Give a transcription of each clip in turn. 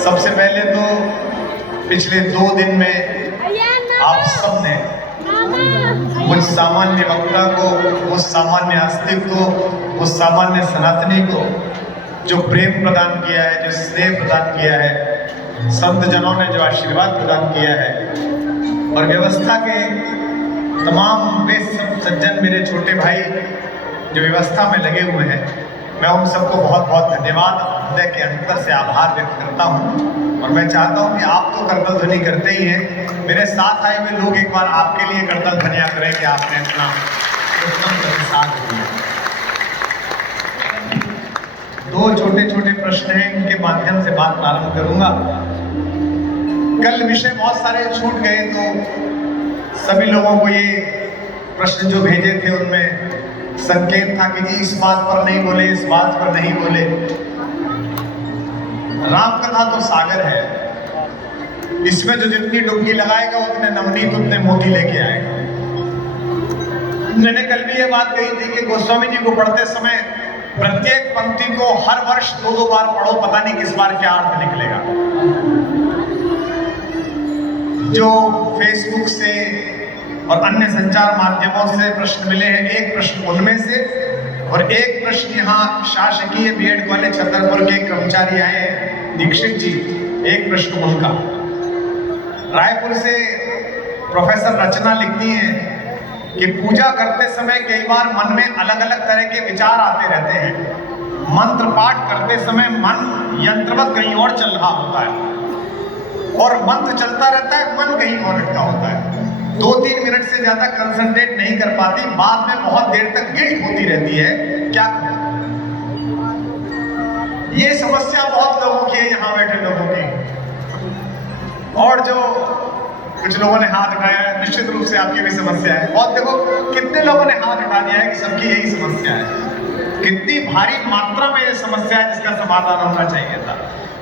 सबसे पहले तो पिछले 2 दिन में आप सबने मुझ सामान्य वक्ता को, उस सामान्य अस्तित्व को, उस सामान्य सनातनी को जो प्रेम प्रदान किया है, जो स्नेह प्रदान किया है, संत जनों ने जो आशीर्वाद प्रदान किया है, और व्यवस्था के तमाम वे सब सज्जन मेरे छोटे भाई जो व्यवस्था में लगे हुए हैं, मैं उन सबको बहुत बहुत धन्यवाद, हृदय के अंतर से आभार व्यक्त करता हूं। और मैं चाहता हूं कि आप तो करतल ध्वनि करते ही हैं, मेरे साथ आए हुए लोग एक बार आपके लिए करतल ध्वनिया करें कि आपने इतना उत्तम प्रतिसाद दिया। 2 छोटे छोटे प्रश्न हैं, इनके माध्यम से बात प्रारंभ करूंगा। कल विषय बहुत सारे छूट गए, तो सभी लोगों को ये प्रश्न जो भेजे थे उनमें संकेत था कि जी इस बात पर नहीं बोले, इस बात पर नहीं बोले। राम कथा तो सागर है, इसमें जो जितनी डुबकी लगाएगा उतने नवनीत उतने मोती लेके आएगा। मैंने कल भी ये बात कही थी कि गोस्वामी जी को पढ़ते समय प्रत्येक पंक्ति को हर वर्ष 2-2 बार पढ़ो, पता नहीं किस बार क्या अर्थ निकलेगा। जो फेसबुक से और अन्य संचार माध्यमों से प्रश्न मिले हैं, एक प्रश्न उनमें से और एक प्रश्न यहाँ शासकीय बीएड वाले छतरपुर के कर्मचारी आए हैं, दीक्षित जी, एक प्रश्न उनका। रायपुर से प्रोफेसर रचना लिखती हैं कि पूजा करते समय कई बार मन में अलग अलग तरह के विचार आते रहते हैं। मंत्र पाठ करते समय मन यंत्रवत कहीं और चल रहा होता है और मंत्र चलता रहता है, मन कहीं और अटका होता है। 2-3 मिनट से ज्यादा कंसंट्रेट नहीं कर पाती, बाद में बहुत देर तक गिल्ट होती रहती है। क्या करें? ये समस्या बहुत लोगों की है, यहाँ बैठे लोगों की। और जो कुछ लोगों ने हाथ उठाया है, निश्चित रूप से आपकी भी समस्या है। और देखो कितने लोगों ने हाथ उठा दिया है कि सबकी यही समस्या है। कितनी भारी मात्रा में ये समस्या है जिसका समाधान होना चाहिए था।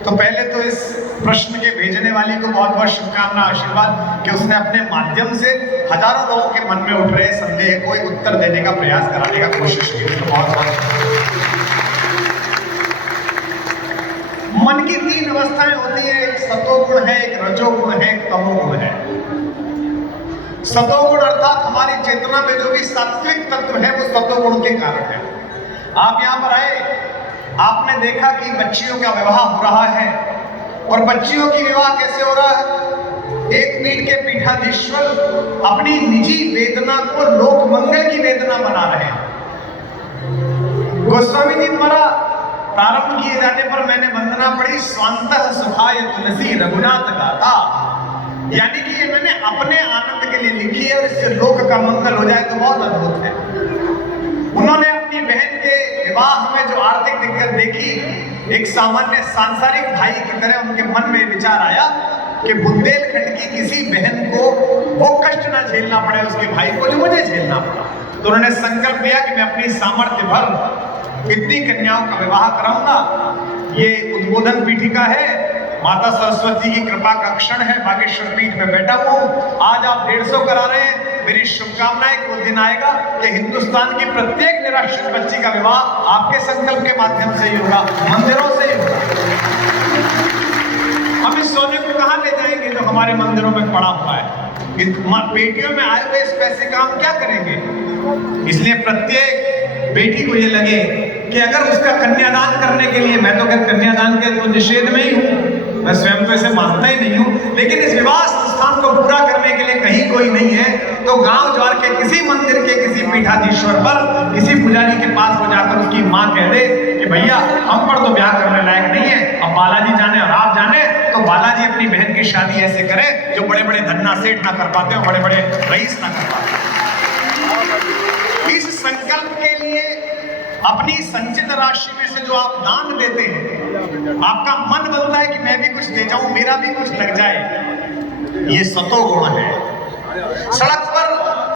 तो पहले तो इस प्रश्न के भेजने वाली को बहुत बहुत शुभकामना, आशीर्वाद कि उसने अपने माध्यम से हजारों लोगों के मन में उठ रहे संदेह को एक उत्तर देने का प्रयास कराने का कोशिश की। तो बहुत बहुत मन की 3 अवस्थाएं होती है, एक सतोगुण है, एक रजोगुण है, एक तमोगुण है। सतोगुण अर्थात हमारी चेतना में जो भी सात्विक तत्व है वो सतोगुण के कारण है। आप यहाँ पर आए, आपने देखा कि बच्चियों का विवाह हो रहा है, और बच्चियों की विवाह कैसे हो रहा है? एक पीठ के पीठाधीश्वर अपनी निजी वेदना को लोक मंगल की वेदना बना रहे हैं। गोस्वामी जी द्वारा प्रारंभ किए जाने पर मैंने वंदना पढ़ी, स्वांतः सुखाय तुलसी रघुनाथ गाथा, यानी कि ये मैंने अपने आनंद के लिए लिखी है और इससे लोक का मंगल हो जाए तो बहुत अद्भुत है। उन्होंने अपनी बहन के विवाह में जो आर्थिक दिक्कत देखी, एक सामान्य सांसारिक भाई की तरह उनके मन में विचार आया कि बुंदेलखंड की किसी बहन को वो कष्ट ना झेलना पड़े उसके भाई को जो मुझे झेलना पड़ा। तो उन्होंने संकल्प लिया कि मैं अपनी सामर्थ्य भर इतनी कन्याओं का विवाह कराऊंगा। ये उद्बोधन पीठिका है, माता सरस्वती की कृपा का क्षण है, बागेश्वर पीठ में बैठा हूँ। आज आप 150 करा रहे हैं, मेरी शुभकामनाएं कि वो दिन आएगा कि हिंदुस्तान की प्रत्येक निराश्रित बच्ची का विवाह आपके संकल्प के माध्यम से ही होगा, मंदिरों से ही होगा। हम इस सोने को कहाँ ले जाएंगे जो हमारे मंदिरों में पड़ा हुआ है? पेटियों में आए हुए इस पैसे का हम क्या करेंगे? इसलिए प्रत्येक बेटी को ये लगे कि अगर उसका कन्यादान करने के लिए, मैं तो अगर कन्यादान के तो निषेध में ही हूँ, मैं स्वयं तो ऐसे मानता ही नहीं हूँ, लेकिन इस विवाह संस्थान को पूरा करने के लिए कहीं कोई नहीं है, तो गांव ज्वार के किसी मंदिर के किसी पीठाधीश्वर पर, किसी पुजारी के पास हो जाकर उसकी माँ कह दे कि भैया हम पर तो ब्याह करने लायक नहीं है, अब बालाजी जाने और आप जाने, तो बालाजी अपनी बहन की शादी ऐसे करे जो बड़े बड़े धन्ना सेठ ना कर पाते हो, बड़े बड़े रईस ना कर पाते। इस संकल्प के लिए अपनी संचित राशि में से जो आप दान देते हैं, आपका मन बनता है कि मैं भी कुछ दे जाऊं, मेरा भी कुछ लग जाए। ये सतोगुण है। सड़क